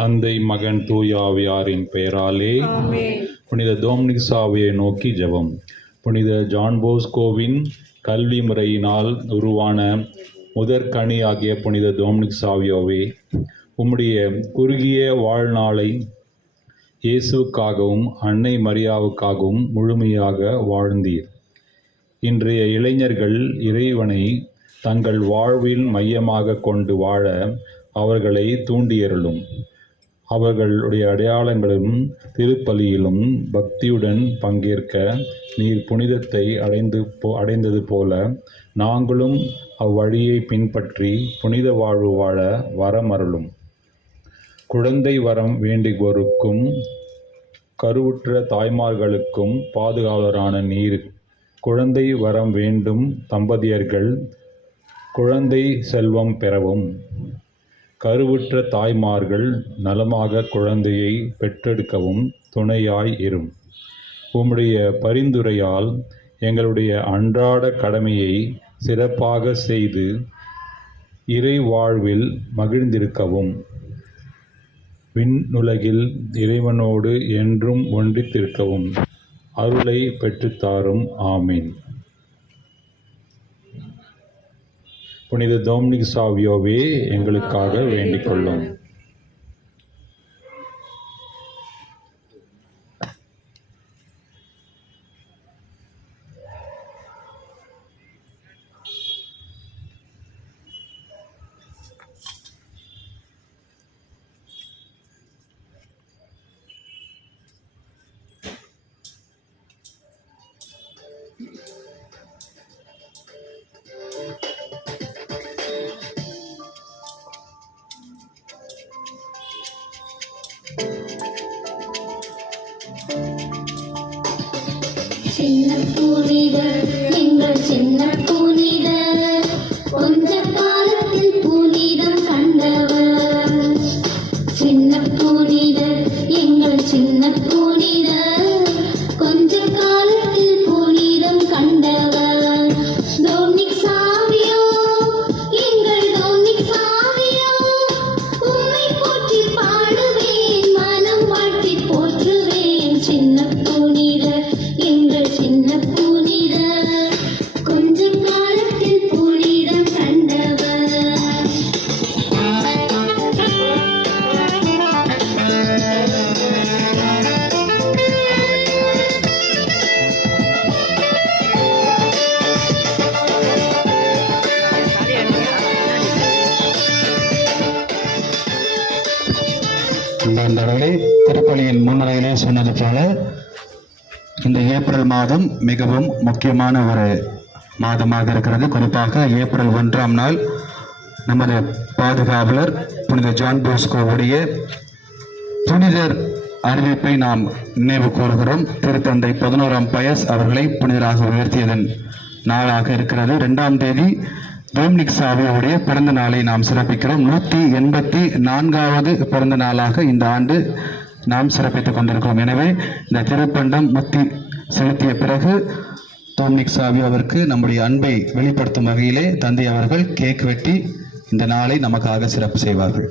தந்தை, மகன், தூய ஆவியாரின் பெயராலே. புனித டொமினிக் சாவியை நோக்கி ஜெபம். புனித ஜான் போஸ்கோவின் கல்வி முறையினால் உருவான முதற்கனி ஆகிய புனித டொமினிக் சாவியோவே, உம்முடைய குறுகிய வாழ்நாளை இயேசுக்காகவும் அன்னை மரியாவுக்காகவும் முழுமையாக வாழ்ந்தீர். இன்றைய இளைஞர்கள் இறைவனை தங்கள் வாழ்வில் மையமாக கொண்டு வாழ அவர்களை தூண்டியருளும். அவர்களுடைய அடையாளங்களும் திருப்பலியிலும் பக்தியுடன் பங்கேற்க நீர் புனிதத்தை அடைந்தது போல நாங்களும் அவ்வழியை பின்பற்றி புனித வாழ்வு வாழ வரமருளும். குழந்தை வரம் வேண்டுவோருக்கும் கருவுற்ற தாய்மார்களுக்கும் பாதுகாவலரான நீர், குழந்தை வரம் வேண்டும் தம்பதியர்கள் குழந்தை செல்வம் பெறவும், கருவுற்ற தாய்மார்கள் நலமாக குழந்தையை பெற்றெடுக்கவும் துணையாய் இரும். உம்முடைய பரிந்துரையால் எங்களுடைய அன்றாட கடமையை சிறப்பாக செய்து இறை வாழ்வில் மகிழ்ந்திருக்கவும், விண்ணுலகில் இறைவனோடு என்றும் ஒன்றித்திருக்கவும் அருளை பெற்றுத்தாரும். ஆமீன். புனித டொமினிக் சாவியோவே, எங்களுக்காக வேண்டிக் கொள்ளும். சின்ன புனிதர், எங்கள் சின்ன புனிதர், கொஞ்ச காலத்தில் புனிதம் கண்டவர். சின்ன புனிதர், எங்கள் சின்ன புனிதர், கொஞ்ச காலத்தில் புனிதம் கண்டவர். டொமினிக் சாவியோ, எங்கள் டொமினிக் சாவியோ, உம்மை போற்றி பாடுவேன், மனம் வாழ்த்தி போற்றுவேன். சின்ன புனிதர், எங்கள் சின்ன புனிதர், கொஞ்ச காலத்தில் புனிதம் கண்டவர். அன்பார்ந்தவர்களே, திருப்பலியின் முன்னுரையிலே சொன்னது போல இந்த ஏப்ரல் மாதம் மிகவும் முக்கியமான ஒரு மாதமாக இருக்கிறது. குறிப்பாக ஏப்ரல் 1ஆம் நாள் நமது பாதுகாவலர் புனித ஜான் போஸ்கோவுடைய புனிதர் அறிவிப்பை நாம் நினைவு கூறுகிறோம். திருத்தந்தை 11ஆம் பயஸ் அவர்களை புனிதராக உயர்த்தியதன் நாளாக இருக்கிறது. 2ஆம் தேதி டொமினிக் சாவியோடைய பிறந்த நாளை நாம் சிறப்பிக்கிறோம். 184வது பிறந்த நாளாக இந்த ஆண்டு நாம் சிறப்பித்துக் கொண்டிருக்கிறோம். எனவே இந்த திருப்பண்டம் முத்தி செலுத்திய பிறகு டொமினிக் சாவி அவருக்கு நம்முடைய அன்பை வெளிப்படுத்தும் வகையிலே தந்தை அவர்கள் கேக் வெட்டி இந்த நாளை நமக்காக சிறப்பு செய்வார்கள்.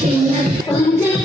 சின்ன கொஞ்ச